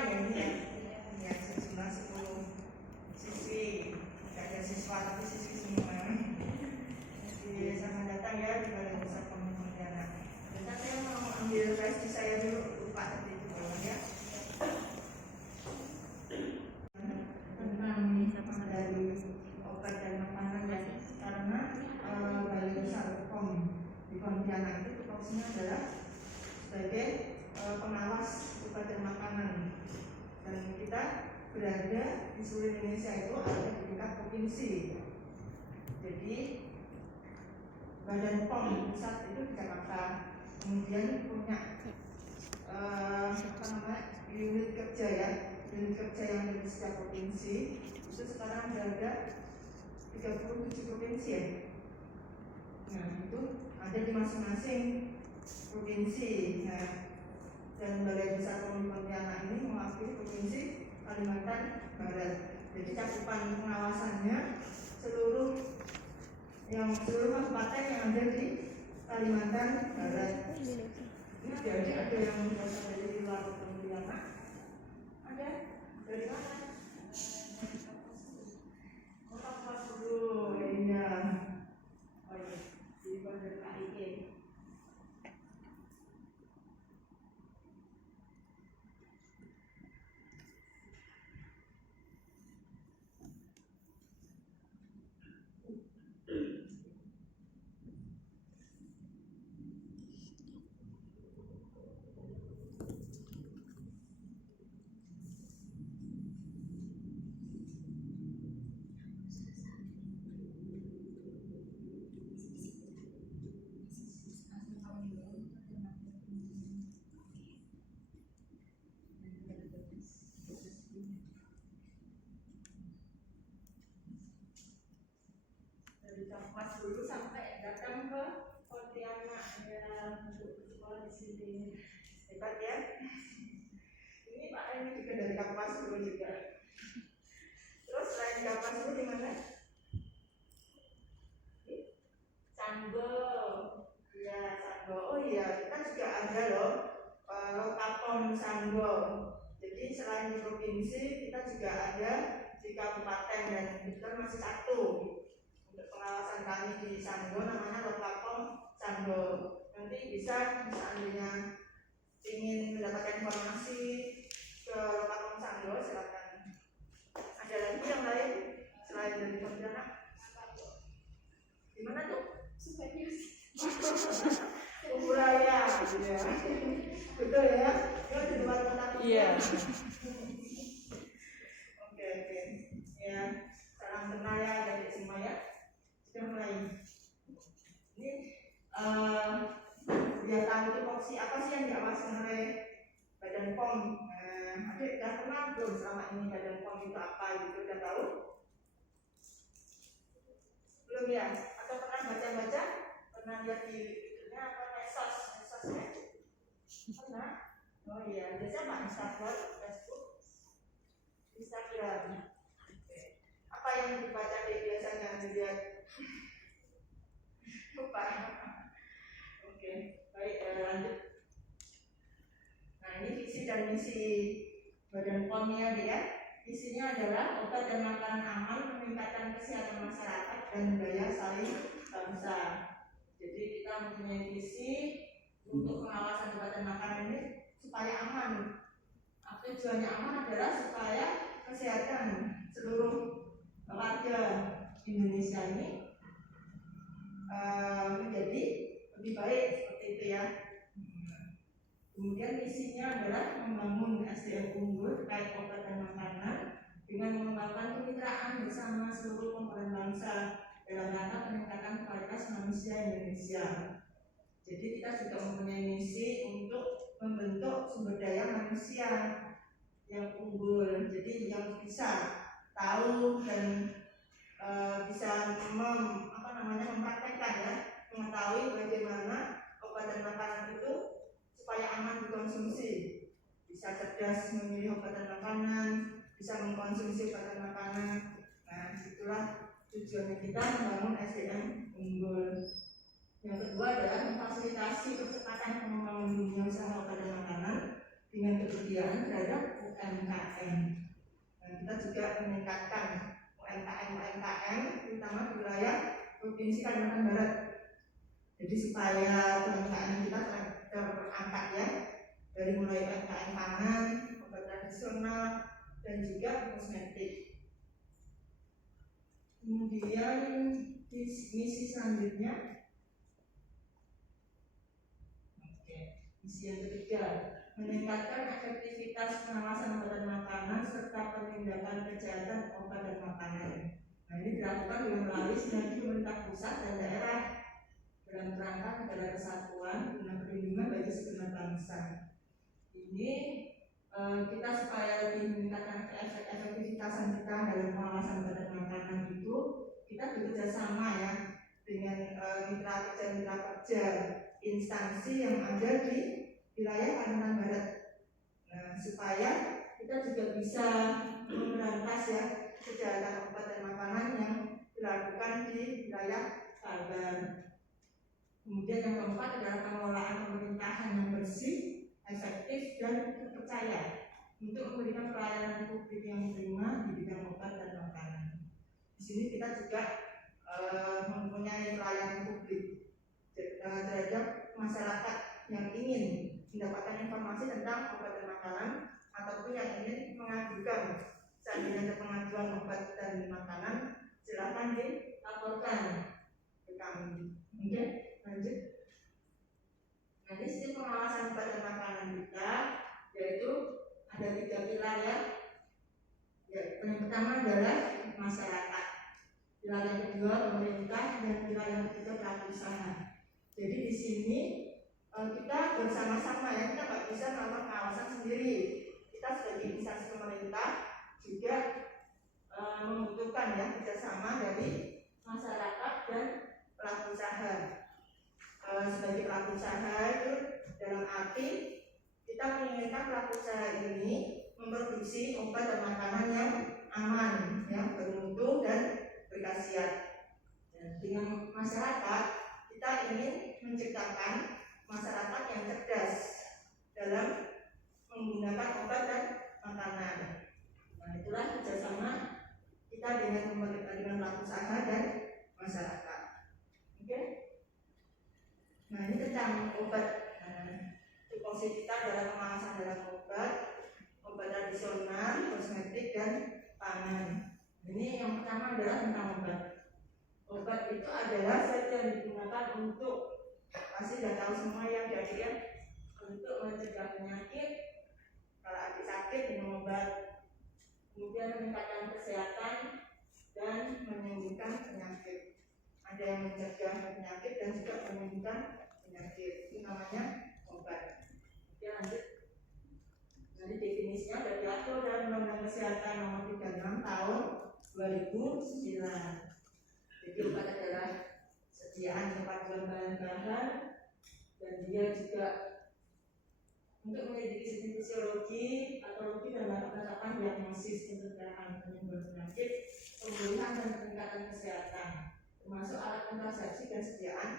depan ya ini ya sejumlah 10 siswi, tidak ada siswa tapi siswi semua. Jadi selamat datang ya di Balai Besar POM Pontianak. Bentar saya mau ambil resi saya dulu, lupa tadi itu bawah ya. Tentang dari obat dan makanan ya, karena Balai Besar POM di Pontianak itu tupoksinya adalah sebagai pengawas obat dan makanan, dan kita berada di seluruh Indonesia itu ada di tingkat provinsi. Jadi Badan POM pusat itu di Jakarta, kemudian punya unit kerja ya, unit kerja yang ada di setiap provinsi. Itu sekarang ada 37 provinsi ya. Nah itu ada di masing-masing provinsi. Nah, dan Balai Besar POM Pontianak ini mewakili provinsi Kalimantan Barat. Jadi cakupan pengawasannya seluruh kabupaten yang ada di Kalimantan Barat. Ini jadi ada yang berasal dari luar Pontianak, ada dari mana? Kota Pas dulu, ini ya. Oh iya, di Bandar KIK. Dari Kapas dulu sampai datang ke Pontianak ya, untuk sekolah di sini. Hebat ya. Ini Pak ini juga dari Kapas dulu juga. Terus selain Kapas dulu di mana? Sanggau. Ya, Sanggau. Oh iya, kita juga ada loh Lokapom Sanggau. Jadi selain di provinsi, kita juga ada di kabupaten, dan kita masih satu. Untuk pengawasan kami di Sanggau namanya Lokapom Sanggau. Nanti bisa seandainya ingin mendapatkan informasi ke Lokapom Sanggau, silakan. Ada lagi yang lain selain dari Pontianak? Di mana tuh? Umuraya, ya. Betul ya? Itu di luar kota. Iya. Oke. Ya, salam kenal ya dari semua ya. Sudah mulai. Ini kegiatan tupoksi apa sih yang diawasi oleh Badan POM? Adik sudah kenal belum selama ini Badan POM itu apa gitu? Sudah tahu? Belum ya? Atau pernah baca-baca? Pernah lihat di Twitternya apa medsos ya? Pernah? Oh iya, biasanya apa? Instagram, Facebook, Instagram. Oke. Apa yang dibaca biasanya dilihat? Lupa. Oke, baik, lanjut. Nah ini visi dan misi Badan POM ya dia. Isinya adalah obat dan makanan aman, meningkatkan kesehatan masyarakat dan daya saing bangsa. Jadi kita mempunyai visi untuk pengawasan obat dan makanan ini supaya aman. Tujuannya aman adalah supaya kesehatan seluruh warga Indonesia ini menjadi lebih baik, seperti itu ya. Kemudian misinya adalah membangun SDM unggul terkait obat dan makanan dengan mengembangkan kemitraan bersama seluruh komponen bangsa dalam rangka peningkatan kualitas manusia Indonesia. Jadi kita juga mempunyai misi untuk membentuk sumber daya manusia yang unggul, jadi yang bisa tahu dan bisa mempraktekkan ya, mengetahui bagaimana obat dan makanan itu supaya aman dikonsumsi, bisa cerdas memilih obat dan makanan, bisa mengkonsumsi obat dan makanan. Nah, itulah tujuannya kita membangun SDM unggul. Yang kedua adalah memfasilitasi percepatan pengembangan dunia usaha obat dan makanan dengan keberpihakan terhadap UMKM. Dan kita juga meningkatkan UMKM terutama di wilayah Provinsi Kalimantan Barat. Jadi supaya UMKM kita terangkat ya, dari mulai UMKM pangan, obat tradisional, dan juga kosmetik. Kemudian misi selanjutnya, misi yang ketiga, meningkatkan efektivitas pengawasan obat dan makanan serta penindakan kejahatan obat dan makanan. Nah, ini dilakukan dengan melalui sinergi pemerintah pusat dan daerah dalam kerangka negara kesatuan guna perlindungan bagi segenap bangsa. Ini kita supaya lebih meningkatkan efektivitasan kita dalam pengawasan obat dan makanan itu, kita bekerja sama ya dengan mitra kerja instansi yang ada di wilayah Kalimantan Barat. Nah, supaya kita juga bisa memberantas ya kejahatan obat dan makanan yang dilakukan di wilayah Kalbar. Kemudian yang keempat adalah pengelolaan pemerintahan yang bersih, efektif, dan terpercaya untuk memberikan pelayanan publik yang prima di bidang obat dan makanan. Di sini kita juga mempunyai pelayanan publik terhadap masyarakat yang ingin mendapatkan informasi tentang obat dan makanan ataupun yang ingin mengajukan seandainya ada pengajuan obat dan makanan, silakan dilaporkan ke kami. Oke, lanjut. Nah, di sini pengawasan obat dan makanan kita yaitu ada 3 pilar ya. Yang pertama adalah masyarakat, pilar yang kedua pemerintah, dan pilar yang ketiga pelaku usaha. Jadi di sini kita bersama-sama ya, kita nggak bisa melakukan pengawasan sendiri. Kita sebagai instansi pemerintah juga membutuhkan ya kerjasama dari masyarakat dan pelaku usaha. Sebagai pelaku usaha itu dalam arti kita menginginkan pelaku usaha ini memproduksi obat dan makanan yang aman, yang bermutu dan berkhasiat. Dengan masyarakat kita ingin menciptakan masyarakat yang cerdas dalam menggunakan obat dan makanan. Nah, itulah kerjasama kita dengan pelaku usaha dan masyarakat. Oke? Nah, ini tentang obat. Tupoksi kita adalah pengawasan dalam obat tradisional, kosmetik, dan pangan. Ini yang pertama adalah tentang obat. Obat itu adalah zat yang digunakan untuk, pasti sudah tahu semua yang diajarkan, untuk mencegah penyakit. Kalau ada sakit minum obat, kemudian meningkatkan kesehatan dan menyembuhkan penyakit. Ada yang mencegah penyakit dan juga menyembuhkan penyakit. Itu namanya obat. Oke, lanjut. Jadi definisinya sudah diatur dalam Undang-Undang Kesehatan Nomor 36 Tahun 2009. Jadi obat adalah sediaan kepaduan bahan-bahan, dan dia juga untuk menyelidiki sistem fisiologi, patologi, dan melakukan diagnosis pencegahan penyembuhan penyakit, pemulihan dan peningkatan kesehatan, termasuk alat kontrasepsi dan sediaan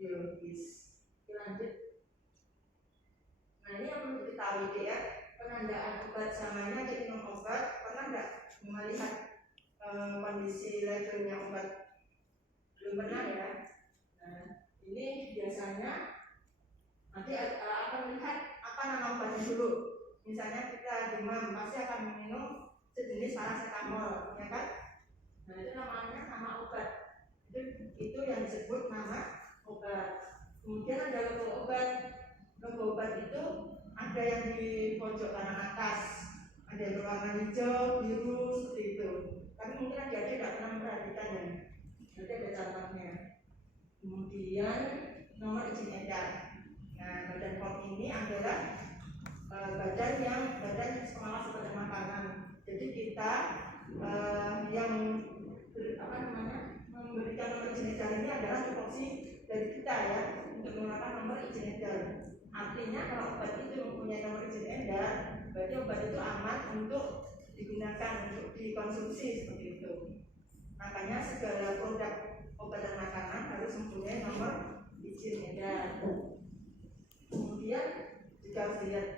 biologis. Oke, lanjut. Nah, ini yang perlu diketahui ya, penandaan obat samanya di minum obat. Pernah nggak melihat kondisi labelnya obat? Belum pernah ya. Nah, ini biasanya nanti akan melihat apa nama obatnya dulu. Misalnya kita demam, pasti akan minum sejenis paracetamol, ya kan? Nah, itu namanya nama obat. Itu yang disebut nama obat. Kemudian ada logo obat. Logo obat itu ada yang di pojok kanan atas, ada yang berwarna hijau, biru, seperti itu. Tapi mungkin adik-adik tidak pernah memperhatikan ya. Nanti ada contohnya. Kemudian nomor izin edar. Nah, badan POM ini adalah badan pengawas obat dan makanan. Jadi kita yang memberikan nomor izin edar ini adalah tupoksi dari kita ya, untuk menggunakan nomor izin edar. Artinya kalau obat itu mempunyai nomor izin edar, berarti obat itu aman untuk digunakan, untuk dikonsumsi, seperti itu. Makanya segala produk obat dan makanan harus mempunyai nomor izin edar. Kemudian juga harus dilihat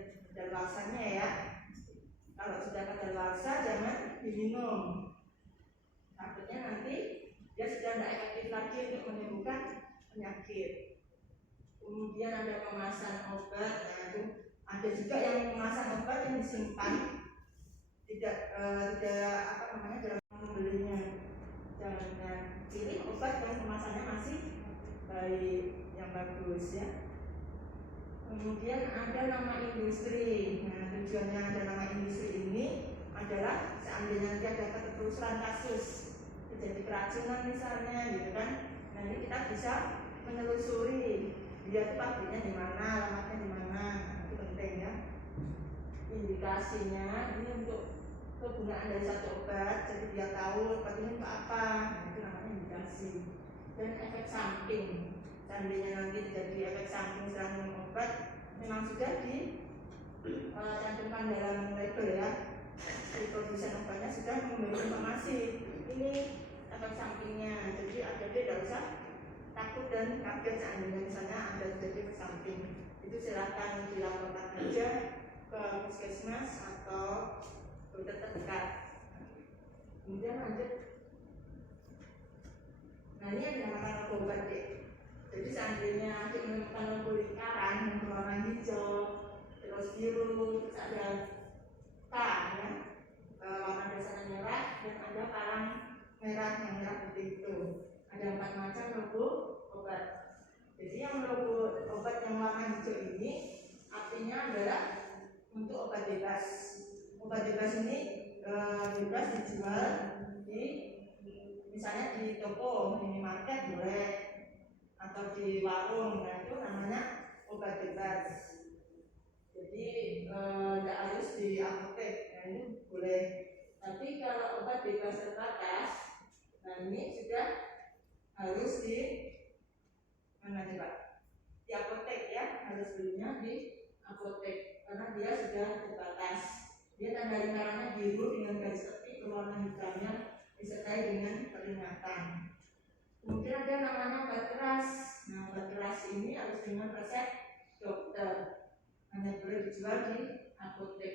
kadaluarsanya ya. Kalau sudah kadaluarsa jangan diminum, takutnya nanti dia sudah tidak efektif lagi untuk menyembuhkan penyakit. Kemudian ada kemasan obat, nah itu ada juga yang kemasan obat yang disimpan tidak dalam membelinya. Jangan pilih obat yang kemasannya masih baik, yang bagus ya. Kemudian ada nama industri. Nah, tujuannya ada nama industri ini adalah seandainya nanti ada keterusan kasus terjadi keracunan misalnya, gitu kan. Nah, ini kita bisa menelusuri dia itu pabriknya di mana, alamatnya di mana. Itu penting ya. Indikasinya ini untuk kegunaan dari satu obat, jadi dia tahu obat ini untuk apa. Nah, itu namanya indikasi. Dan efek samping. Seandainya nanti terjadi efek samping setelah minum obat, memang sudah dicantumkan dalam label ya. Di produsen obatnya sudah memberi informasi ini efek sampingnya. Jadi adik tidak usah takut dan kaget seandainya misalnya ada terjadi efek samping. Itu silahkan dilaporkan aja ke puskesmas atau dokter terdekat. Kemudian lanjut. Nah, ini yang dinamakan logo obat deh. Jadi seandainya adik menemukan logo lingkaran yang berwarna hijau, terus biru, terus ada K ya, warna dasarnya merah, dan ada palang merah yang merah putih itu. Ada 4 macam logo obat. Jadi yang logo obat yang warna hijau ini artinya adalah untuk obat bebas. Obat bebas ini bebas dijual di misalnya di toko, minimarket boleh, atau di warung. Nah, itu namanya obat bebas. Jadi tidak harus di apotek. Nah, ini boleh. Tapi kalau obat bebas terbatas, nah ini sudah harus di mana coba? Di apotek ya, harus belinya di apotek karena dia sudah terbatas. Dia tanda lingkarannya biru dengan garis tepi berwarna hitamnya disertai dengan peringatan. Kemudian ada namanya obat keras. Nah, obat keras ini harus dengan resep dokter, hanya boleh dijual di apotek.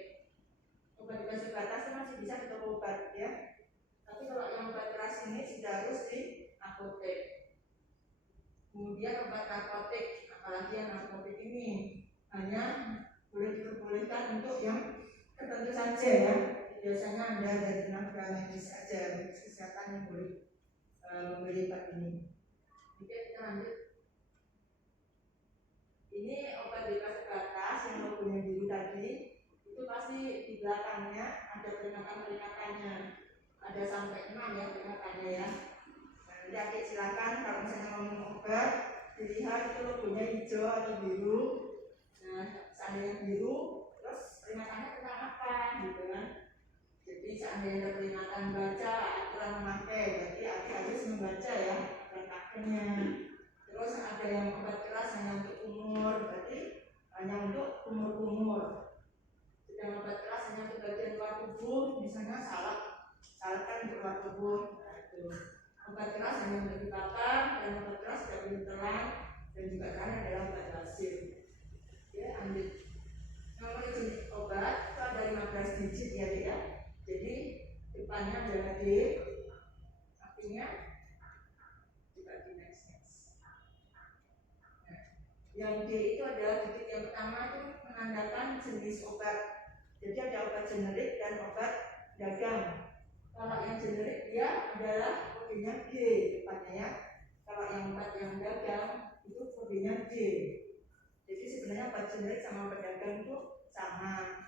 Obat bebas terbatas masih bisa di toko obat ya. Tapi kalau yang obat keras ini sudah harus di apotek. Kemudian obat narkotik, apalagi yang narkotik ini hanya boleh diperbolehkan untuk yang tertentu saja ya. Biasanya ada dari tenaga medis saja, medis kesehatan yang boleh membeli obat ini. Oke, kita lanjut. Ini obat bebas terbatas yang logonya biru tadi, itu pasti di belakangnya ada peringatan-peringatannya. Ada sampai 6 ya peringatannya ya. Nah, jadi adik silakan kalau misalnya mau minum obat, dilihat itu logonya hijau atau biru. Nah, seandainya biru, terus peringatannya tentang apa gitu kan. Jadi seandainya ada peringatan baca aturan memakai, berarti adik harus membaca ya lengkapnya. Terus ada yang obat keras hanya untuk umur, berarti hanya untuk umur. Sedang obat keras hanya untuk bagian luar tubuh, misalnya salep kan untuk luar tubuh. Nah, itu. Obat keras hanya untuk dibakar, dan obat keras tidak boleh ditelan, dan juga karena adalah obat hasil. Ya, lanjut. Nomor jenis obat itu ada 15 digit ya dia. Jadi depannya adalah D, artinya coba di next. Yang D itu adalah digit yang pertama itu menandakan jenis obat. Jadi ada obat generik dan obat dagang. Kalau yang generik dia adalah kodenya G depannya ya. Kalau yang obat yang dagang itu kodenya D. Jadi sebenarnya obat generik sama obat dagang itu sama,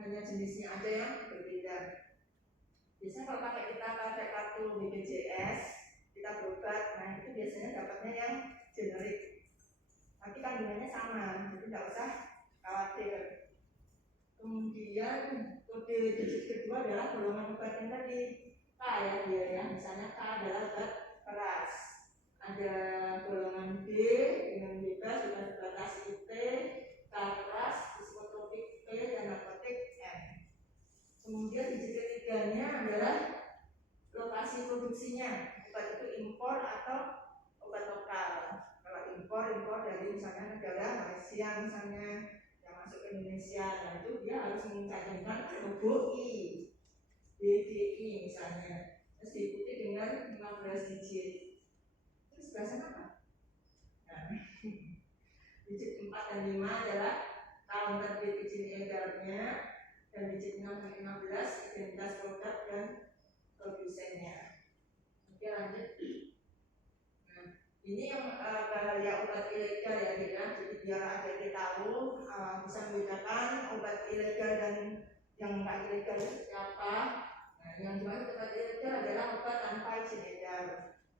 hanya jenisnya aja yang berbeda. Biasanya kalau kita pakai kartu BPJS, kita berobat, nah itu biasanya dapatnya yang generik. Tapi kandungannya sama, jadi tidak usah khawatir. Kemudian kode digit kedua adalah golongan obat yang tadi K ya dia ya. Misalnya K adalah obat keras. Ada golongan B dengan bebas terbatas IT, K keras, psikotropik P, dan narkotik M. Kemudian digit ketiganya adalah lokasi produksinya. Obat itu impor atau obat lokal. Kalau impor dari misalnya negara Malaysia misalnya yang masuk ke Indonesia Indonesia. Nah itu dia harus mencantumkan logo I, DDI misalnya, terus diikuti dengan 15 digit. Terus bahasa apa? Nah, digit 4 dan 5 adalah tahun terbit izin edarnya, dan digit 6 dan 15 identitas produk dan produsennya. Oke lanjut. Nah, ini yang bahaya obat ilegal ya, jadi biar adik tahu bisa membedakan obat ilegal dan yang nggak ilegal itu apa. Nah, yang dimaksud obat ilegal adalah obat tanpa izin edar.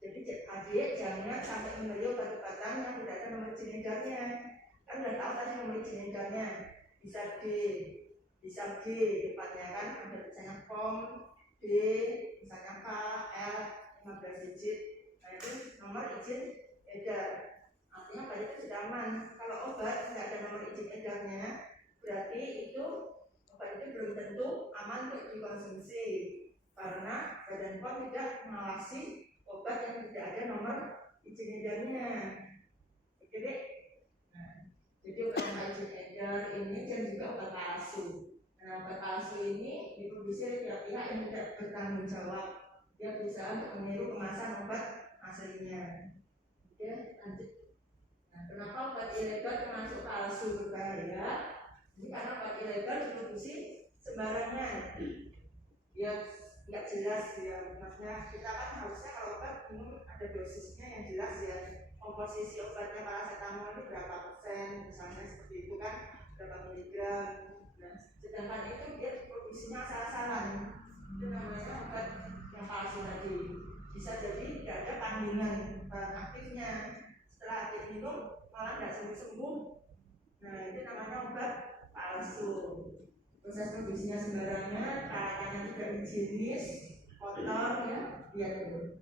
Jadi adik jangan sampai membeli obat-obatan yang tidak ada nomor izin edarnya. Kan udah tahu tadi nomor izin edarnya, bisa D, bisa G depannya kan, ada misalnya POM, D, misalnya K, L, 15 digit. Nah itu nomor izin edar. Artinya obat itu sudah aman. Kalau obat tidak ada nomor izin edarnya, berarti itu obat itu belum tentu aman untuk dikonsumsi, karena Badan POM tidak mengawasi obat yang tidak ada nomor izin edarnya. Oke deh. Nah, jadi obat tanpa izin edar ini dan juga obat palsu. Nah, obat palsu ini diproduksi oleh pihak-pihak yang tidak bertanggung jawab. Dia berusaha untuk meniru kemasan obat aslinya. Oke, lanjut. Nah, kenapa obat ilegal termasuk palsu berbahaya? Ini karena obat ilegal diproduksi sembarangan. Dia nggak jelas ya, maksudnya kita kan harusnya kalau obat minum ada dosisnya yang jelas ya, komposisi obatnya paracetamol itu berapa persen misalnya, seperti itu kan, berapa miligram. Nah, sedangkan itu dia produksinya asal-asalan, itu namanya obat yang palsu tadi. Bisa jadi tidak ada kandungan bahan aktifnya, setelah adik minum malah nggak sembuh-sembuh. Nah itu namanya obat palsu. Proses produksinya sembarangan, perawatannya tidak higienis, kotor ya, lihat dulu.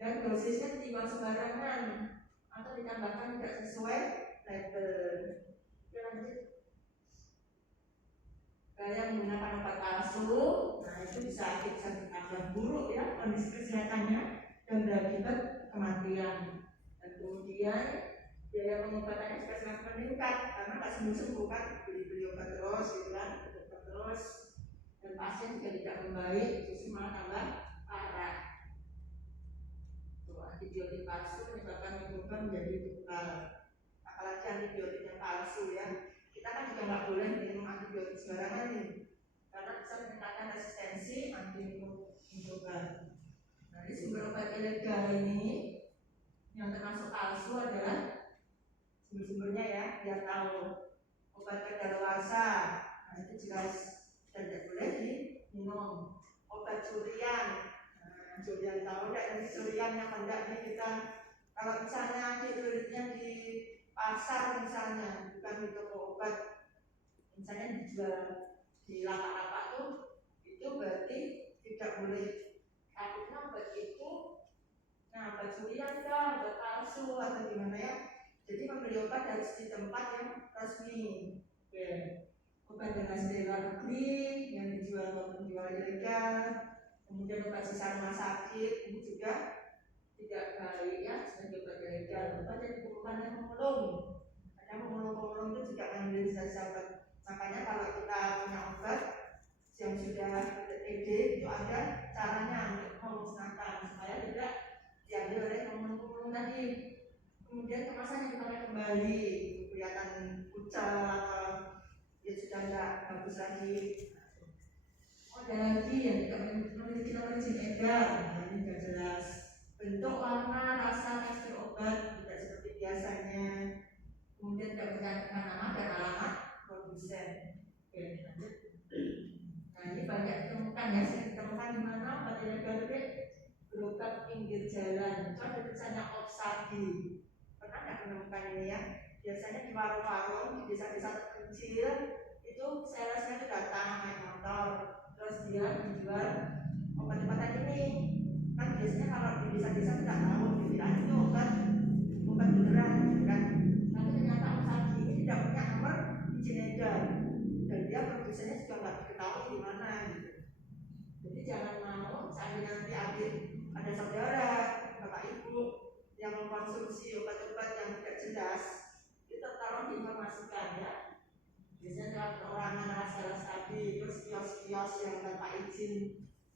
Dan dosisnya ditimbang sembarangan atau ditambahkan tidak sesuai label. Oke lanjut. Yang menggunakan obat palsu, nah itu bisa berakibat buruk ya kondisi kesehatannya dan berakibat kematian. Dan kemudian biaya pengobatannya juga sangat meningkat karena nggak sembuh-sembuh kan, beli obat terus gitu kan, terus, dan pasien juga tidak membaik, justru malah tambah parah. Antibiotik palsu menyebabkan mikroba menjadi tebal, apalagi antibiotik yang palsu ya. Kita kan juga nggak boleh minum antibiotik sembarangan nih, karena bisa meningkatkan resistensi antimikroba. Nah, ini sumber obat ilegal ini yang termasuk palsu adalah sumber-sumbernya ya, biar tahu. Obat kadaluarsa, nah itu jelas tidak boleh diminum. Obat curian, nah, curian tahu tidak nanti curian yang hendaknya kita, kalau misalnya dibelinya di pasar misalnya, bukan di toko obat, misalnya dijual di lapak-lapak tuh, itu berarti tidak boleh. Artinya obat itu, nah obat curian kah, obat palsu atau gimana ya. Jadi membeli obat harus di tempat yang resmi. Oke. Obat dengan luar negeri yang dijual atau penjual ilegal, kemudian obat sisa rumah sakit ini juga tidak baik ya sebagai obat ilegal. Obat yang diperlukan yang pemulung, karena pemulung itu juga mengambil sisa-sisa. Makanya kalau kita punya obat yang sudah ED itu ada caranya untuk memusnahkan supaya tidak diambil oleh pemulung tadi. Kemudian kemasan yang dipakai kembali kelihatan kucel atau ya sudah tidak bagus lagi. Ada lagi yang tidak memiliki nomor izin edar, nah ini tidak jelas. Bentuk, warna, rasa, tekstur obat tidak seperti biasanya. Kemudian tidak mencantumkan nama dan alamat produsen. Oke, lanjut. Nah ini banyak ditemukan ya, sering ditemukan di mana obat ilegal itu berobat pinggir jalan. Itu ada tulisannya Opsadi. Pernah nggak menemukan ini ya? Biasanya di warung-warung di desa-desa terpencil itu salesnya itu datang naik motor, terus dia menjual obat-obatan ini. Kan biasanya kalau di desa-desa tidak tahu, dikira itu obat beneran, kan? Tapi ternyata Opsadi ini tidak punya nomor izin edar, dan dia produsennya juga nggak diketahui di mana gitu. Jadi jangan mau seandainya nanti ada saudara, bapak ibu yang mengkonsumsi obat-obat yang tidak jelas, itu tolong diinformasikan ya. biasanya lewat perorangan alas-alas tadi, terus kios-kios yang tanpa izin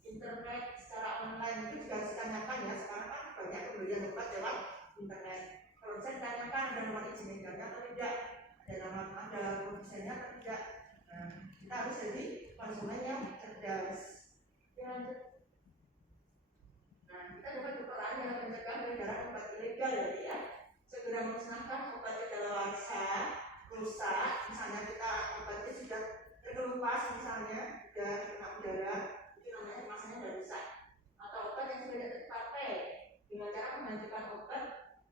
internet secara online itu juga harus ditanyakan ya. Sekarang kan banyak pembelian obat lewat internet. Kalau saya ditanyakan ada nomor izin edarnya atau tidak, ada produsennya atau tidak. Nah, kita harus jadi konsumen yang cerdas. Nah, kita dapat peran yang mencegah peredaran obat ilegal ya. Segera musnahkan obat kadaluarsa, rusak. Misalnya kita obatnya sudah terkelupas, misalnya sudah kena udara, itu namanya kemasannya sudah rusak. Atau obat yang sudah tidak terpakai dengan cara menghancurkan obat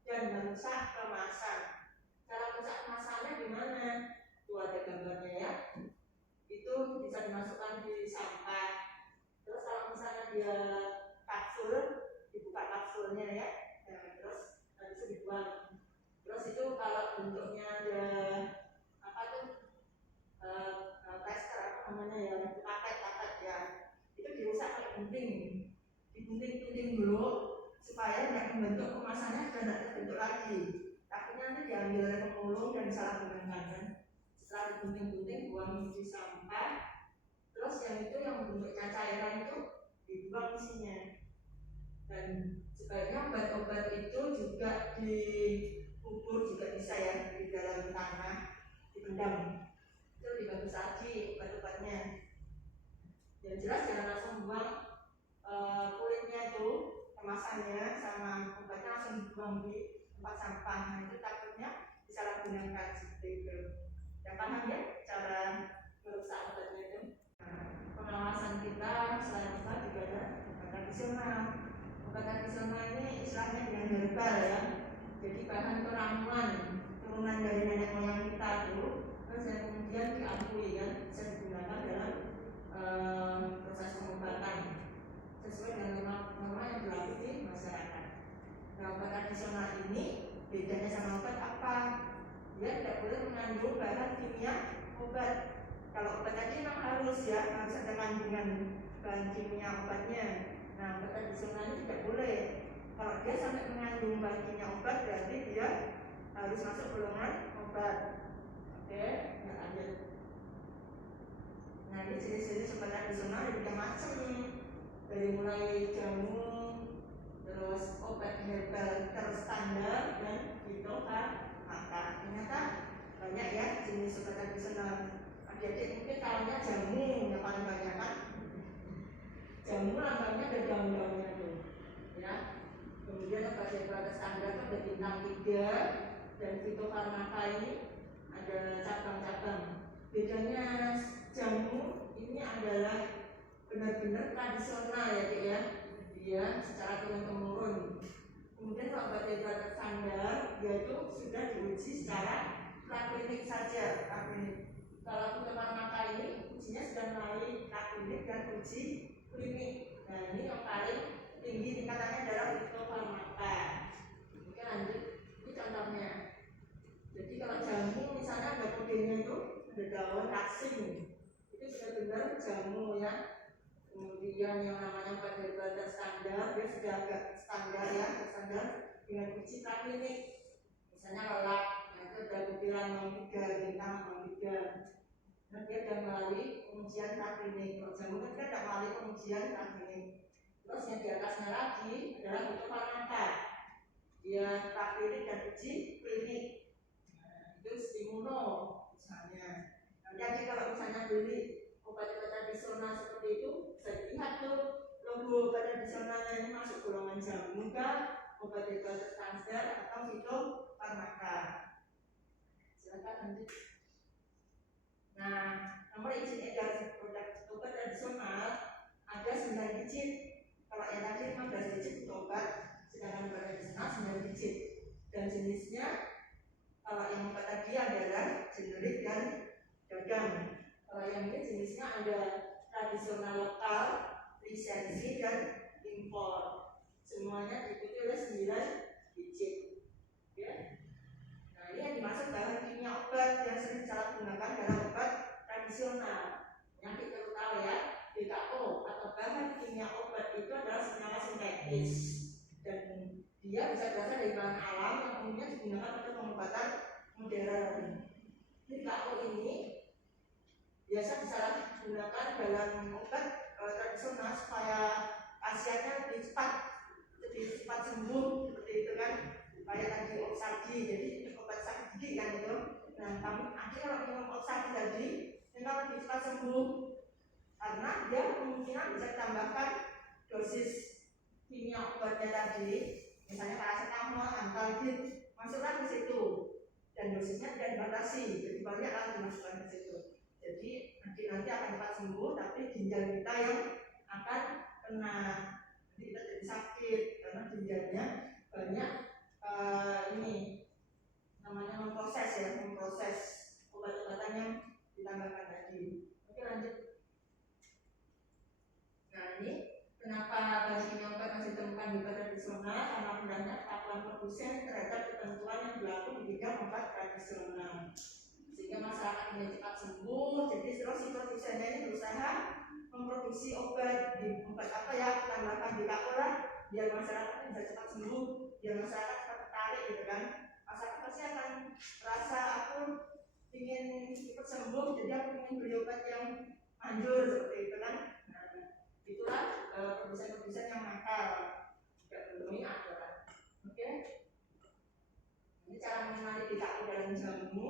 dan merusak kemasan. Cara merusak kemasannya gimana? Itu ada gambarnya ya. Itu bisa dimasukkan di sampah. Terus kalau misalnya dia kapsul, dibuka kapsulnya ya, nah, terus habis itu dibuang. Terus itu kalau bentuknya ada apa tuh tester apa namanya ya, paket ya, itu dirusak pakai gunting, digunting dulu supaya tidak membentuk kemasannya sudah tidak terbentuk lagi. Tapi nanti diambil oleh pemulung dan disalahgunakan kan. Setelah digunting-gunting buang di sampah. Terus yang itu yang bentuk cairan itu dibuang isinya. Dan sebaiknya obat-obat itu juga dikubur juga bisa ya, di dalam tanah, dipendam. Itu lebih bagus lagi obat-obatnya. Yang jelas jangan langsung buang kulitnya itu, kemasannya sama obatnya langsung dibuang di tempat sampah. Nah itu takutnya disalahgunakan seperti itu. Ya paham ya cara merusak obatnya itu. Pengawasan kita selain obat juga ada obat tradisional. Obat tradisional ini istilahnya dengan herbal ya. Jadi bahan peramuan turunan dari nenek moyang kita dulu, terus yang kemudian diakui kan bisa digunakan dalam proses pengobatan sesuai dengan norma yang berlaku di masyarakat. Nah, obat tradisional ini bedanya sama obat apa? Dia tidak boleh mengandung bahan kimia obat. Kalau obat tadi memang harus ya, harus ada kandungan bahan kimia obatnya. Nah, obat tradisional ini tidak boleh. Kalau dia sampai mengandung bahan kimia obat, berarti dia harus masuk golongan obat. Oke, nah lanjut. Nah, ini jenis-jenis obat tradisional ada macam dari mulai jamu, terus obat herbal terstandar dan fitofarmaka. Ternyata banyak ya jenis obat tradisional. Adik-adik mungkin tahunya jamu yang paling banyak kan? Jamu lambangnya ada daun-daunnya tuh, ya. Kemudian obat herbal terstandar itu ada bintang 3 dan fitofarmaka ini ada cabang-cabang. Bedanya jamu ini adalah benar-benar tradisional ya Dek ya, dia secara turun-temurun. Kemudian obat herbal terstandar dia itu sudah diuji secara praklinik saja, praklinik. Kalau fitofarmaka ini ujinya sudah melalui praklinik dan uji klinik. Nah ini yang paling tinggi tingkatannya adalah fitofarmaka. Oke lanjut, ini contohnya. Jadi kalau jamu misalnya ada kodenya itu ada daun asing, itu benar-benar jamu ya. Kemudian yang namanya obat herbal terstandar, dia sudah agak standar ya, terstandar dengan uji praklinik. Misalnya lelak, nah itu ada butiran 03, bintang 03. Nah dia sudah melalui pengujian praklinik. Kalau jamu kan tidak melalui pengujian praklinik. Terus yang di atasnya lagi adalah fitofarmaka. Dia praklinik dan uji klinik. Nah, itu stimulo misalnya. Nanti kalau misalnya beli obat-obat tradisional seperti itu, bisa dilihat tuh logo obat tradisionalnya ini masuk golongan jamu kah, obat herbal terstandar atau fitofarmaka. Silakan lanjut. Nah, nomor izin edar produk obat tradisional ada 9 digit. Kalau yang tadi 15 digit untuk obat, sedangkan obat tradisional 9 digit. Dan jenisnya kalau yang obat tadi adalah generik dan dagang. Kalau yang ini jenisnya ada tradisional lokal, lisensi dan impor. Semuanya diikuti oleh 9 digit. Ya. Nah ini yang dimaksud bahan kimia obat yang sering disalahgunakan dalam obat tradisional. Yang kita tahu ya, BKO atau bahan kimia obat itu adalah senyawa sintetis dan dia bisa berasal dari bahan alam yang umumnya digunakan untuk pengobatan modern. BKO ini biasa disalahgunakan dalam obat tradisional supaya pasiennya lebih cepat sembuh seperti itu kan, kayak tadi Oxardi, jadi obat sakit gigi kan itu. Nah, kami akhirnya kalau minum Oxardi tadi memang lebih cepat sembuh karena dia kemungkinan bisa ditambahkan dosis kimia obatnya tadi, misalnya paracetamol, antalgin, masukkan ke situ dan dosisnya tidak dibatasi, jadi banyak lah dimasukkan ke situ. Jadi nanti akan cepat sembuh, tapi ginjal kita yang akan kena, jadi kita jadi sakit karena ginjalnya banyak ini namanya memproses obat-obatan yang ditambahkan tadi. Oke, lanjut. Nah, ini kenapa banyak obat masih ditemukan di obat tradisional, karena rendahnya ketahuan produsen terhadap ketentuan yang berlaku di bidang obat tradisional, sehingga masyarakat ini cepat sembuh. Jadi terus si produsennya ini berusaha memproduksi obat apa ya, tambahkan BKO lah, biar masyarakat bisa cepat sembuh, biar masyarakat cepat tertarik gitu kan. Masyarakat pasti akan merasa aku ingin cepat sembuh, jadi aku ingin beli obat yang manjur seperti itu kan. Nah, itulah produsen-produsen yang nakal, tidak memenuhi aturan. Oke, ini cara mengenali BKO dalam jamu.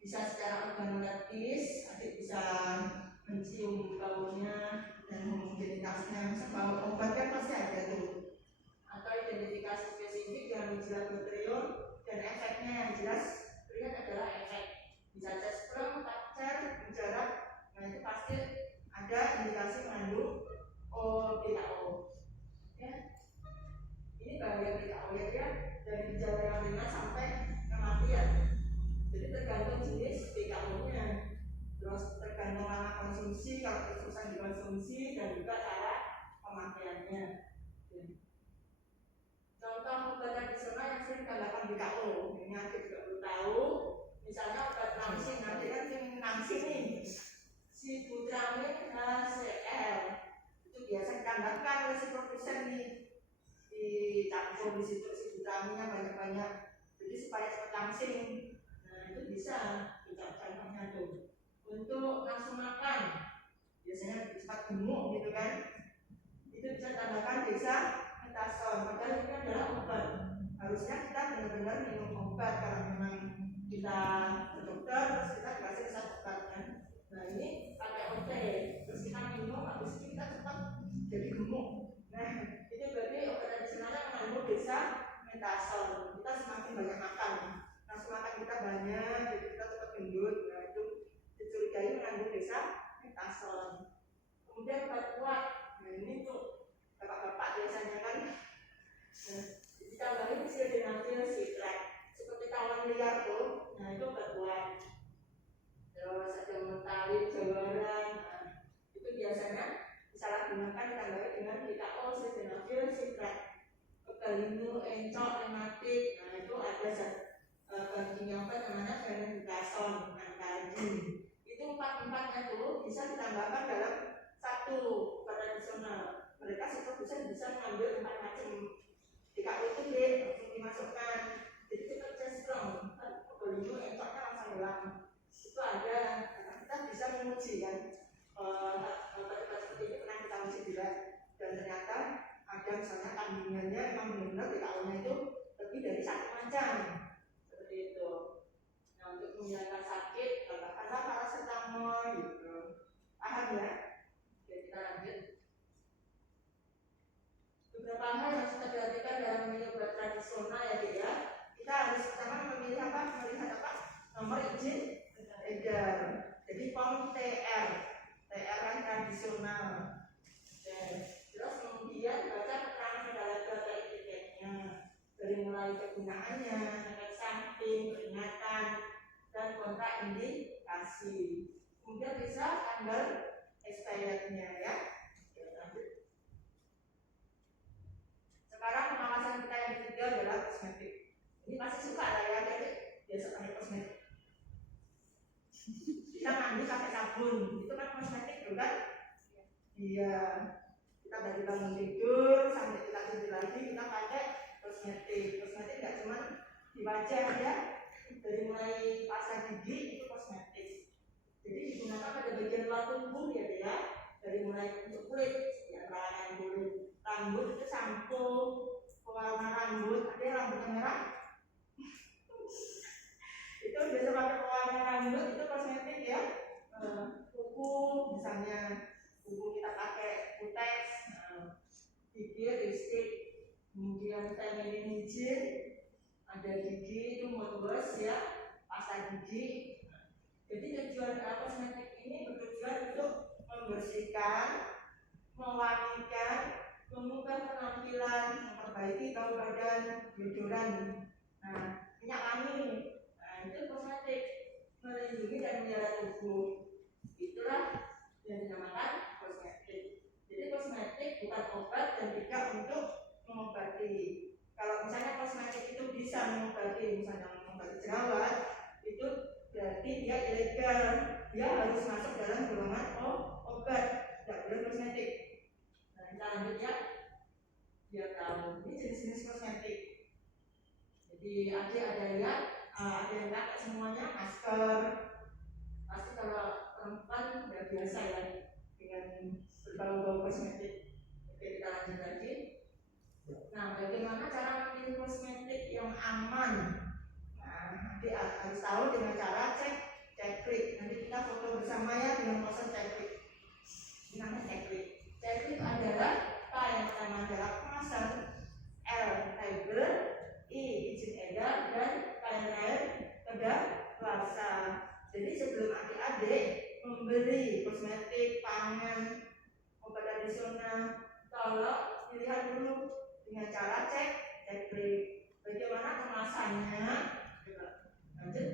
Bisa secara organoleptis, adik bisa mencium baunya dan homogenitasnya. Bau obat kan pasti ada tuh. Atau identifikasi spesifik dengan uji laboratorium dan efeknya yang jelas terlihat adalah efek. Bisa cesplem, takcer, jarak. Nah, itu pasti ada indikasi mengandung BKO. Ya. Ini bahaya BKO ya, dari gejala yang ringan sampai kematian. Jadi tergantung jenis BKO-nya, terus tergantung lama konsumsi, kalau terusan dikonsumsi, dan juga cara pemakaiannya. Contoh obat tradisional yang sering ditambahkan BKO, ini adik juga perlu tahu. Misalnya obat nangsing, nanti kan nangsing nih, Sibutramine HCl, itu biasa ditambahkan oleh si produsen nih, dicampur di situ Sibutramine banyak-banyak, jadi supaya cepat nangsing. Itu bisa contohnya tuh untuk nafsu makan, biasanya lebih cepat gemuk gitu kan, itu bisa tambahkan dexamethasone. Padahal ini adalah obat, harusnya kita benar-benar minum obat kalau memang kita ke dokter terus kita dikasih resep obat kan. Nah, ini pakai OT terus kita minum, habis itu kita cepat jadi gemuk. Nah, itu berarti obat tradisionalnya mengandung dexamethasone. Kita semakin banyak makan, nafsu makan kita banyak, jadi kita cepat gendut. Nah, itu dicurigai mengandung dexamethasone. Kemudian obat kuat, nah ini tuh bapak-bapak biasanya kan, nah ditambahin sildenafil citrate seperti tawon liar tuh, nah itu obat kuat. Terus ada mentalin, jawaran, nah itu biasanya disalahgunakan ditambahin dengan BKO sildenafil citrate. Pegalinu, encok, rematik, nah itu ada kimia obat namanya fenebutazon, antalgin. Itu empat-empatnya tuh bisa ditambahkan dalam satu obat tradisional. Mereka si produsen bisa mengambil 4 macam BKO itu langsung dimasukkan, jadi cepat cesplong. Pegalinu, encoknya langsung hilang. Itu ada, kita bisa menguji kan obat-obat seperti ini pernah kita uji juga, dan ternyata ada misalnya kandungannya memang benar-benar BKO-nya itu lebih dari 1 macam seperti itu. Nah, untuk menghilangkan sakit tambahkanlah paracetamol gitu. Paham ya? Oke, kita lanjut. Beberapa hal yang harus kita perhatikan dalam memilih obat tradisional ya, Dek ya. Kita harus pertama melihat apa? Nomor izin edar. Jadi POM TR kan tradisional. Oke. Terus kemudian baca keterangan pada etiketnya, dari mulai kegunaannya, efek samping, peringatan, dan kontraindikasi. Kemudian bisa tanggal expirednya ya. Sekarang pengawasan kita yang ketiga adalah kosmetik. Ini pasti suka lah ya, jadi biasa pakai kosmetik. Kita mandi pakai sabun, itu kan kosmetik juga. Iya. Kita dari bangun tidur sampai kita tidur lagi kita pakai kosmetik. Kosmetik nggak cuma di wajah ya, dari mulai pasang gigi itu kosmetik. Jadi digunakan pada bagian luar tubuh ya, ya. Dari mulai untuk kulit, ya perawanan kulit, rambut itu sampo, pewarna rambut, ada yang rambutnya merah. Itu biasa pakai pewarna rambut, itu kosmetik ya. Kuku misalnya, kuku kita pakai kutex, gigi, lipstick, kemudian feminine hygiene, ada gigi itu mouthwash ya, pasta gigi. Jadi tujuan kosmetik ini bertujuan untuk membersihkan, mewangikan, mengubah penampilan, memperbaiki bau badan, deodoran. Nah, minyak wangi, nah itu kosmetik, melindungi dan menjaga tubuh. Itulah yang dinamakan kosmetik. Jadi kosmetik bukan obat dan tidak untuk mengobati. Kalau misalnya kosmetik itu bisa mengobati, misalnya mengobati jerawat, itu berarti dia ilegal. Dia harus masuk dalam golongan obat, tidak boleh kosmetik. Nah, kita lanjut ya. Biar tahu ini jenis-jenis kosmetik. Jadi adik ada lihat, ada yang pakai semuanya masker. Pasti kalau perempuan udah biasa ya dengan berbau-bau kosmetik. Oke, kita lanjut lagi. Nah, bagaimana cara memilih kosmetik yang aman? Nah, nanti harus tahu dengan cara ceklik. Nanti kita foto bersama ya dengan pose ceklik. Ini namanya ceklik. Ceklik adalah K yang pertama adalah kemasan, L label, I izin edar, dan K yang terakhir kedaluarsa. Jadi sebelum adik-adik membeli kosmetik, pangan, obat tradisional, tolong dilihat dulu dengan cara ceklik. Bagaimana kemasannya? Lanjut.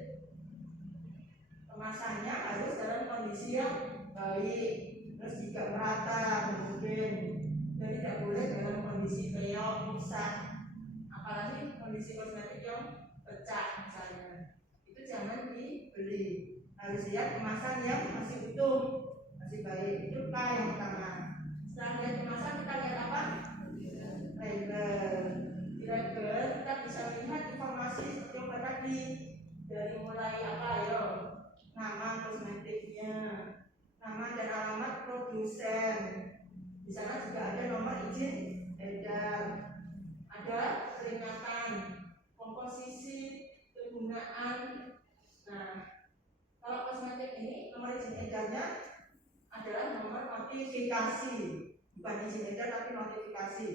Kemasannya harus dalam kondisi yang baik, terus juga merata mungkin, dan tidak boleh dalam kondisi peok, rusak, apalagi kondisi kosmetik yang pecah misalnya. Itu jangan dibeli. Harus lihat kemasan yang masih utuh, masih baik. Itu K yang pertama. Setelah lihat kemasan kita lihat apa? Label. Di label kita bisa lihat informasi seperti yang tadi, dari mulai apa ya, nama kosmetiknya, nama dan alamat produsen. Di sana juga ada nomor izin edar, ada peringatan, komposisi, kegunaan. Nah, kalau kosmetik ini nomor izin edarnya adalah nomor notifikasi, bukan izin edar tapi notifikasi.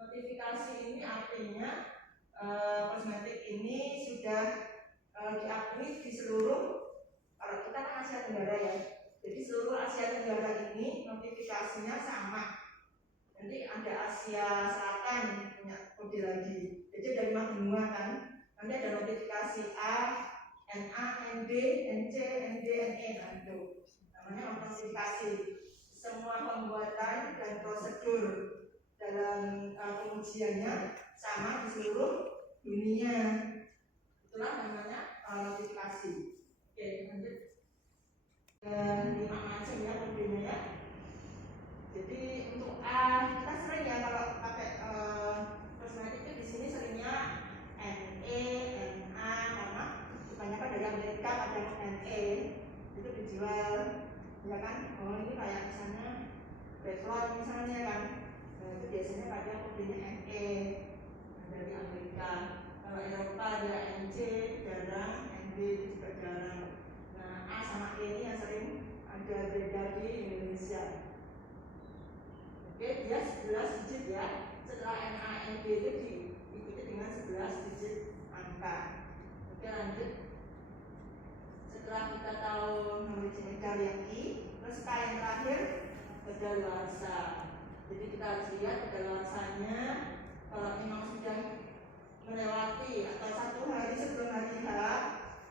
Notifikasi ini artinya kosmetik ini sudah diakui di seluruh, kalau kita kan Asia Tenggara ya, jadi seluruh Asia Tenggara ini notifikasinya sama. Nanti ada Asia Selatan punya kode lagi, jadi ada 5 benua kan, nanti ada notifikasi A, NA, NB, NC, ND, NE, nah itu namanya notifikasi. Semua pembuatan dan prosedur dalam pengujiannya sama di seluruh dunia. Itulah namanya notifikasi. Oke, lanjut. 5 macam ya kodenya ya. Jadi untuk A kita sering ya kalau pakai kosmetik itu di sini seringnya NE, NA, karena kebanyakan dari Amerika ada NE itu dijual, ya kan? Oh ini kayak misalnya Revlon misalnya kan, nah, itu biasanya pakai kodenya NE dari Amerika. Kalau Eropa ada NC jarang, NB juga jarang. Nah A sama E ini yang sering ada beda di Indonesia. Oke, dia 11 digit ya. Setelah NA, NB itu diikuti dengan 11 digit angka. Oke, lanjut. Setelah kita tahu nomor izin edar yang I, terus K yang terakhir kedaluarsa. Jadi kita harus lihat kedaluarsanya. Kalau memang sudah melewati atau 1 hari sebelum hari H,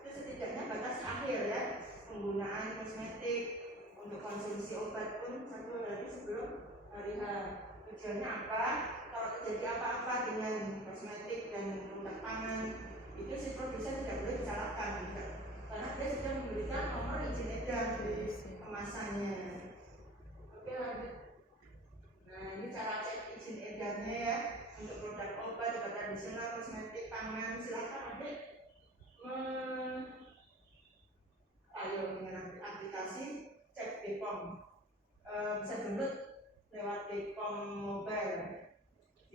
itu setidaknya batas akhir ya penggunaan kosmetik. Untuk konsumsi obat pun 1 hari sebelum hari H. Tujuannya apa? Kalau terjadi apa-apa dengan kosmetik dan produk pangan, itu si produsen tidak boleh disalahkan juga, karena dia sudah memberikan nomor izin edar di kemasannya. Oke, lanjut. Nah, ini cara cek izin edarnya ya untuk produk obat, obat tradisional, kosmetik, pangan. Silakan adik ayo dengan aplikasi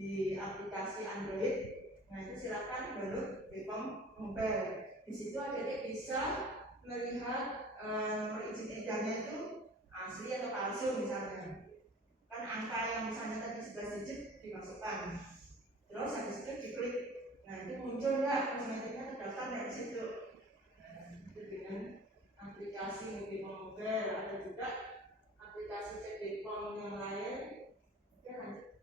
di aplikasi Android. Nah itu silakan download Bepom Mobile. Di situ adik bisa melihat nomor izin edarnya itu asli atau palsu misalnya. Kan angka yang misalnya tadi 11 digit dimasukkan. Terus habis itu diklik. Nah itu muncul nggak kosmetiknya terdaftar dari situ. Nah, itu dengan aplikasi Bepom Mobile. Ada juga aplikasi cek Bepom yang lain. Oke lanjut.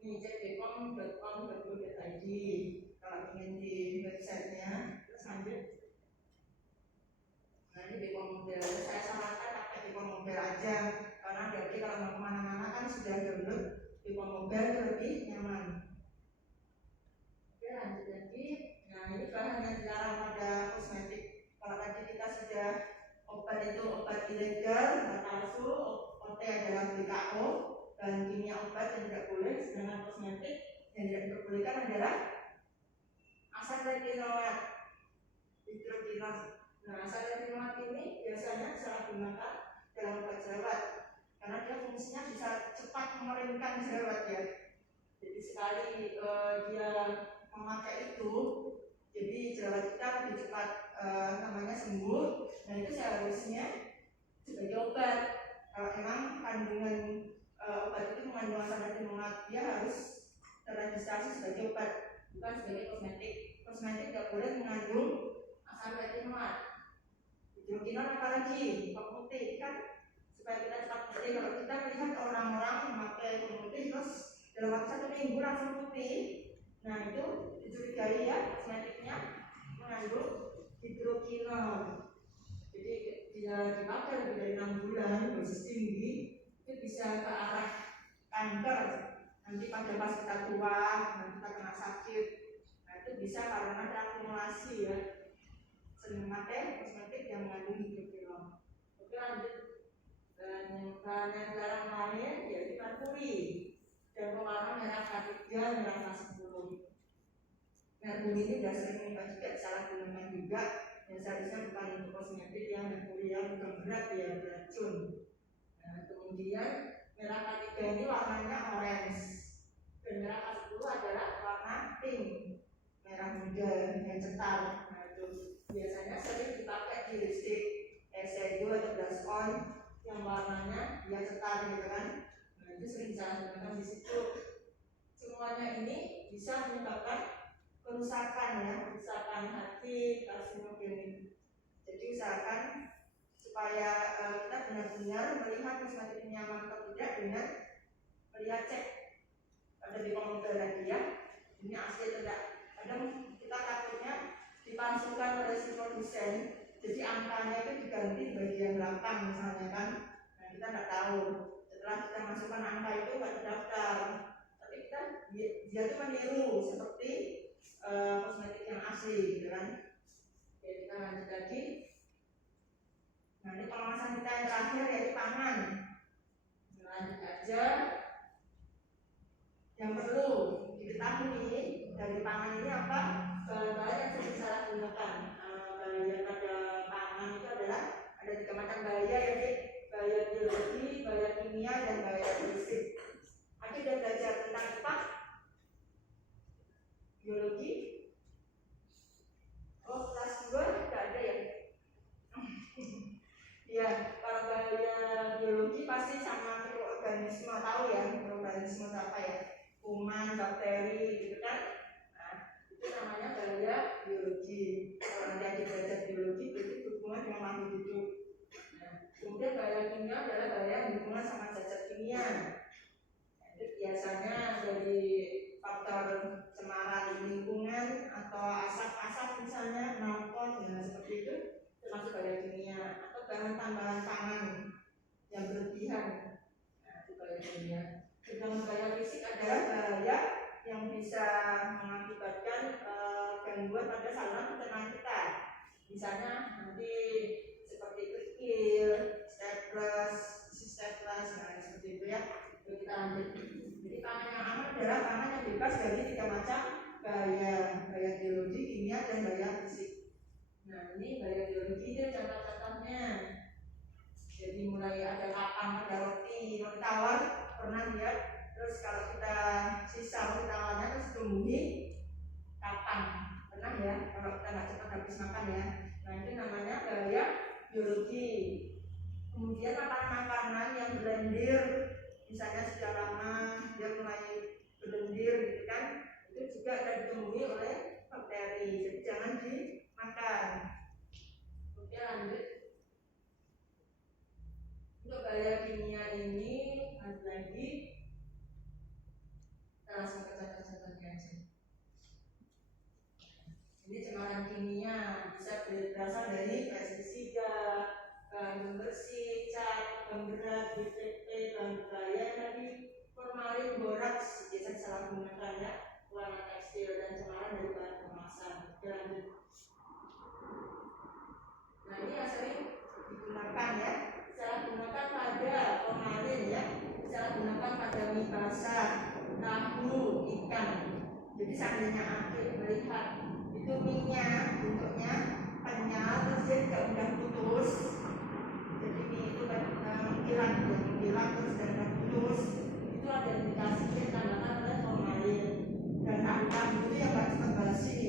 Ini cek bepom.com.go.id kalau ingin di websitenya. Terus lanjut. Nah ini Bepom Mobile. Saya sarankan pakai Bepom Mobile aja karena jadi kalau mau kemana-mana kan sudah download Bepom Mobile itu lebih nyaman. Oke lanjut lagi. Nah ini bahan yang dilarang pada kosmetik. Kalau tadi kita sudah obat itu obat ilegal, obat palsu, OT adalah BKO, bahan kimia obat yang tidak boleh. Sedangkan kosmetik yang tidak diperbolehkan adalah asam retinoat, hidrokinon. Nah asam retinoat ini biasanya disalahgunakan dalam obat jerawat karena dia fungsinya bisa cepat mengeringkan jerawat ya. Jadi sekali dia memakai itu, jadi jerawat kita lebih cepat namanya sembuh. Nah itu seharusnya sebagai obat. Kalau memang kandungan obat itu mengandung asam retinoat, dia harus terregistrasi sebagai obat, bukan sebagai kosmetik. Kosmetik tidak boleh mengandung asam retinoat. Hidrokinon apalagi pemutih kan, supaya kita cepat putih. Kalau kita melihat orang-orang memakai pemutih terus dalam waktu 1 minggu langsung putih, nah itu dicurigai ya kosmetiknya mengandung hidrokinon. Jadi dia dipakai lebih dari 6 bulan dosis tinggi, itu bisa ke arah kanker. Nanti pada pas kita tua, nanti kita kena sakit. Nah itu bisa karena ada akumulasi ya, sering memakai kosmetik yang mengandung hidrokinon. Oke lanjut. Dan yang barang lain yaitu merkuri dan pewarna merah K3, merah K10. Merkuri ini sudah sering juga disalahgunakan juga. Yang seharusnya bukan untuk kosmetik yang merkuri yang bukan berat ya, beracun. Nah, kemudian merah K3 ini warnanya orange dan merah K10 adalah warna pink, merah muda dengan cetar. Nah itu biasanya sering dipakai di lipstick, eyeshadow atau blush on yang warnanya dia cetar gitu kan. Nah itu sering disalahgunakan di situ. Semuanya ini bisa menyebabkan kerusakan ya, kerusakan hati, karsinogenik. Jadi usahakan supaya kita benar-benar melihat kosmetik ini nyaman atau tidak dengan melihat cek pada di komputer lagi ya, ini asli atau tidak. Kadang kita takutnya dipalsukan oleh si produsen, jadi angkanya itu diganti bagian belakang misalnya kan. Nah kita tidak tahu, setelah kita masukkan angka itu nggak terdaftar, tapi kita dia itu meniru seperti kosmetik yang asli gitu kan. Oke kita lanjut lagi. Nah ini pengawasan kita yang terakhir yaitu pangan. Lanjut aja. Yang perlu diketahui dari pangan ini apa? Bahan yang sering disalahgunakan. Bahaya pada pangan itu adalah ada 3 macam bahaya yaitu bahaya biologi, bahaya kimia, dan bahaya fisik. Aku sudah belajar tentang IPA, biologi. Oh kelas 2 tidak ada ya? Ya, kalau bahaya biologi pasti sama mikroorganisme, tahu ya mikroorganisme apa ya? Kuman, bakteri gitu kan. Nah, itu namanya bahaya biologi. Kalau nanti belajar biologi berarti berhubungan dengan makhluk hidup. Nah, kemudian bahaya kimia adalah bahaya yang berhubungan sama zat kimia. Nah, itu biasanya dari faktor cemaran lingkungan atau asap-asap misalnya, knalpot, ya seperti itu termasuk bahaya kimia. Atau bahan tambahan pangan yang berlebihan, nah itu bahaya kimia. Sedangkan bahaya fisik adalah bahaya yang bisa mengakibatkan gangguan pada saluran pencernaan kita. Misalnya nanti seperti kikil, staples, nah seperti itu ya. Jadi kita lanjut. Jadi pangan yang aman adalah pangan yang bebas dari 3 macam bahaya, bahaya biologi, kimia, dan bahaya fisik. Nah ini bahaya biologi itu contoh-contohnya. Jadi mulai ada roti tawar, pernah lihat. Terus kalau kita sisa kita ya kalau kita nggak cepat habis makan ya. Nah itu namanya bahaya biologi. Kemudian makanan-makanan yang berlendir, misalnya sudah lama dia mulai berlendir gitu kan, itu juga akan ditemui oleh bakteri, jadi jangan dimakan. Oke lanjut. Untuk bahaya kimia ini ada lagi, kita langsung ke contoh-contohnya aja. Ini cemaran kimia bisa berasal dari pestisida, bahan pembersih, cat, pemberat, BTP, bahan berbahaya tadi, formalin, boraks, biasa disalahgunakan ya, warna tekstil dan cemaran dari bahan kemasan. Lanjut. Nah ini yang sering digunakan ya, disalahgunakan pada formalin ya, disalahgunakan pada mie basah, tahu, ikan. Jadi seandainya akhir melihat itu minyak bentuknya kenyal, terus dia tidak mudah putus, jadi mie itu kan mengkilat terus dan mudah putus, itu ada indikasi ditambahkan oleh formalin. Dan tahu itu yang nggak cepat basi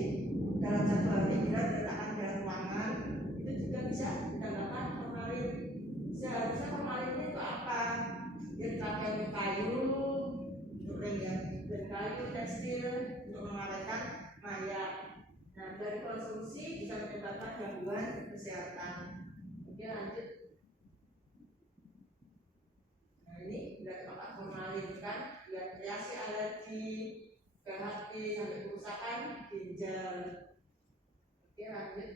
dalam 1 hari bila diletakkan di dalam ruangan, itu juga bisa ditambahkan formalin. Seharusnya formalin itu apa? Dia dipakai untuk kayu, untuk ringan, dan kayu tekstil untuk mengawetkan mayat. Nah, dari konsumsi bisa menyebabkan gangguan kesehatan. Oke, lanjut. Nah, ini sudah terpakai formalin kan, ya reaksi alergi, KHT sampai kerusakan ginjal. Oke, lanjut.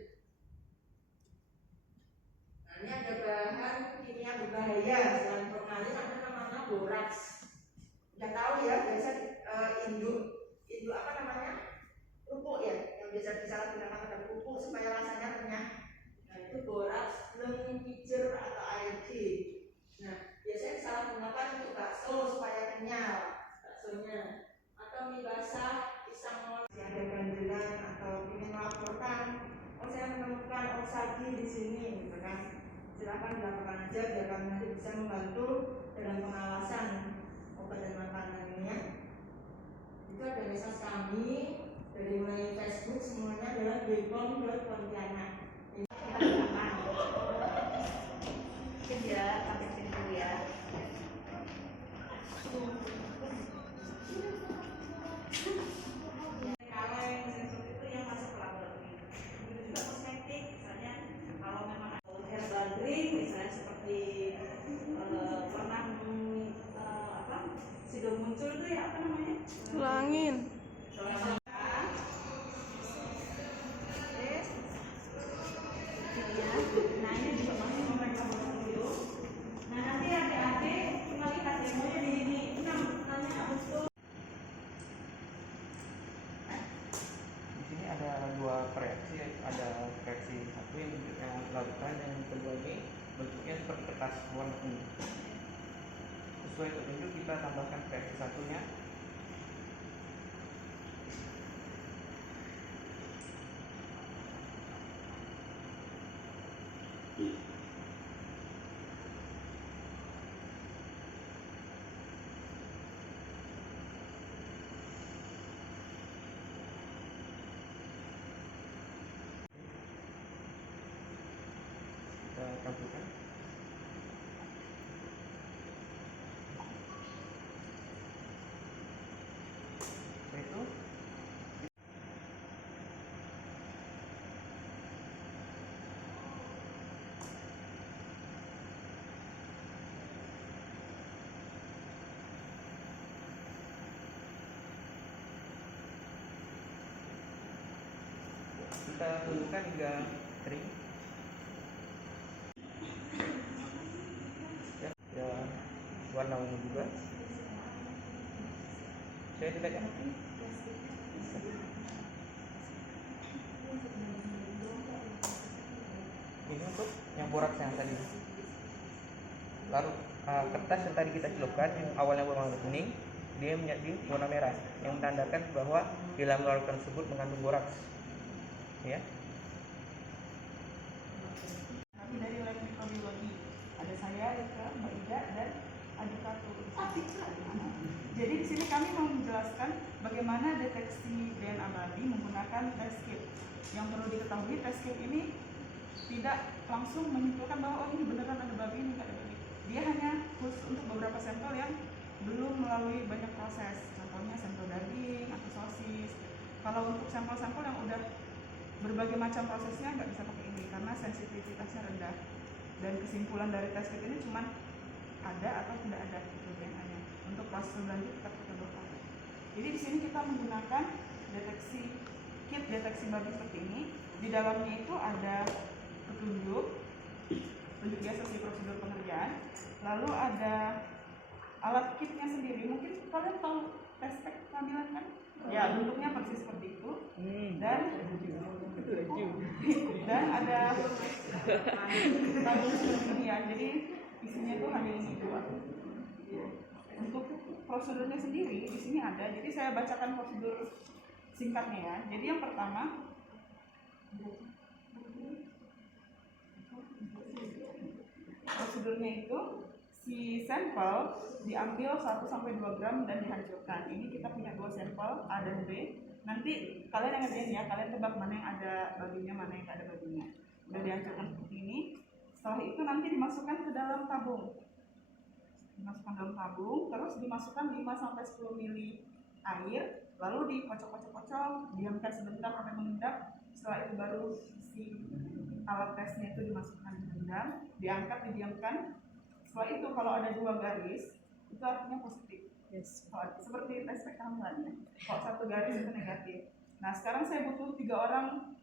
Nah, ini ada bahan kimia berbahaya selain formalin, ada namanya boraks. Udah tahu ya, biasa induk apa namanya? Pupuk ya, yang biasa disalahgunakan pada pupuk supaya rasanya renyah. Nah itu boraks, lem, pijer atau ARG. Nah biasanya disalahgunakan untuk bakso supaya kenyal baksonya, atau mie basah, pisang moles yang ada gandelan atau ingin melaporkan, oh saya menemukan oksagi di sini, gitu kan? Silakan dilaporkan aja biar kami nanti bisa membantu dalam pengawasan obat dan makanan ini ya. Itu ada mesej kami. Dari mulai Facebook semuanya adalah bepom.pontianak. Mungkin ya, sampai sini dulu ya. Kalau yang seperti itu yang masuk ke laboratorium. Itu juga kosmetik, misalnya kalau memang herbal drink, misalnya seperti pernah sudah muncul tuh ya apa namanya? Tulangin. Reaksi, ada reaksi satu yang bentuknya larutan dan yang kedua ini bentuknya seperti kertas warna kuning. Sesuai petunjuk kita tambahkan reaksi satunya. Kita campurkan. Setelah itu kita tunggukan hingga kering. Ya, warna ungu juga. Saya tidak ya. Ini untuk yang boraks yang tadi. Lalu kertas yang tadi kita celupkan yang awalnya berwarna kuning, dia menjadi warna merah yang menandakan bahwa di dalam larutan tersebut mengandung boraks. Ya. Nanti dari lab mikrobiologi ada saya, Rika, Mbak Ida, dan Adikato. Jadi di sini kami mau menjelaskan bagaimana deteksi DNA babi menggunakan test kit. Yang perlu diketahui, test kit ini tidak langsung menyimpulkan bahwa ini beneran ada babi, ini nggak ada babi. Dia hanya khusus untuk beberapa sampel yang belum melalui banyak proses. Contohnya sampel daging atau sosis. Kalau untuk sampel-sampel yang udah berbagai macam prosesnya nggak bisa pakai ini karena sensitivitasnya rendah. Dan kesimpulan dari test kit ini cuma ada atau tidak ada DNA-nya. Untuk proses selanjutnya kita pakai dokter. Jadi di sini kita menggunakan kit deteksi babi seperti ini. Di dalamnya itu ada petunjuk biasa sih prosedur pengerjaan. Lalu ada alat kitnya sendiri. Mungkin kalian tahu test pack kehamilan kan? Ya, bentuknya persis seperti itu. Dan ada tabung seperti ini ya. Jadi isinya itu hanya ini dua. Untuk prosedurnya sendiri di sini ada. Jadi saya bacakan prosedur singkatnya ya. Jadi yang pertama, prosedurnya itu si sampel diambil 1-2 gram dan dihancurkan. Ini kita punya 2 sampel A dan B. Nanti kalian yang ngerjain ya, kalian tebak mana yang ada babinya, mana yang tidak ada babinya. Udah dihancurkan seperti ini. Setelah itu nanti dimasukkan ke dalam tabung. Terus dimasukkan 5-10 ml air, lalu dikocok-kocok, diamkan sebentar sampai mengendap. Setelah itu baru si alat tesnya itu dimasukkan direndam, diangkat, didiamkan. Setelah itu kalau ada 2 garis, itu artinya positif. Yes. Seperti tes kehamilan ya. Kalau 1 garis itu negatif. Nah sekarang saya butuh 3 orang